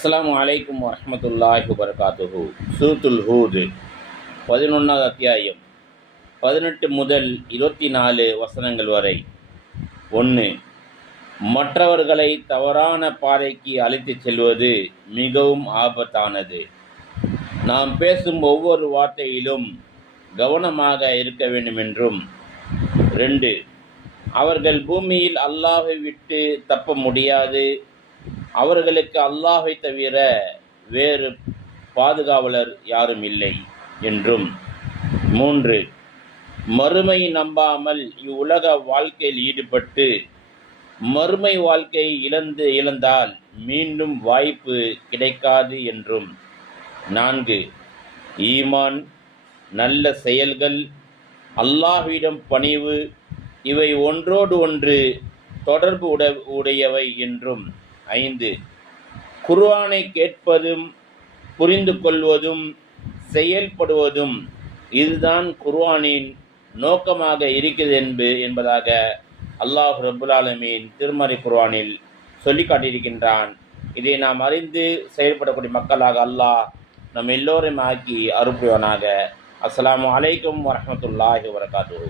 அஸ்ஸலாமு அலைக்கும் வரஹ்மத்துல்லாஹி வபரகாத்துஹு. சூரத்துல் ஹூத் 11வது அத்தியாயம் 18 முதல் 24 வசனங்கள் வரை. 1. மற்றவர்களை தவறான பாதைக்கு அழைத்துச் செல்வது மிகவும் ஆபத்தானது. நாம் பேசும் ஒவ்வொரு வார்த்தையிலும் கவனமாக இருக்க வேண்டுமென்றும். 2. அவர்கள் பூமியில் அல்லாஹை விட்டு தப்ப முடியாது. அவர்களுக்கு அல்லாஹை தவிர வேறு பாதுகாவலர் யாரும் இல்லை என்றும். 3. மறுமை நம்பாமல் இவ்வுலக வாழ்க்கையில் ஈடுபட்டு மறுமை வாழ்க்கையை இழந்தால் மீண்டும் வாய்ப்பு கிடைக்காது என்றும். 4. ஈமான், நல்ல செயல்கள், அல்லாஹ்விடம் பணிவு இவை ஒன்றோடு ஒன்று தொடர்பு உடையவை என்றும். 5. குர்ஆனை கேட்பதும் புரிந்து கொள்வதும் செயல்படுவதும் இதுதான் குர்ஆனின் நோக்கமாக இருக்கிறது என்பதாக அல்லாஹ் ரப்புல் ஆலமீன் திருமறை குர்ஆனில் சொல்லி காட்டியிருக்கின்றான். இதை நாம் அறிந்து செயல்படக்கூடிய மக்களாக அல்லாஹ் நம் எல்லோரையும் ஆக்கி அருள்புரிவானாக. அஸ்ஸலாமு அலைக்கும் வரஹ்மத்துல்லாஹி வபரகாத்துஹு.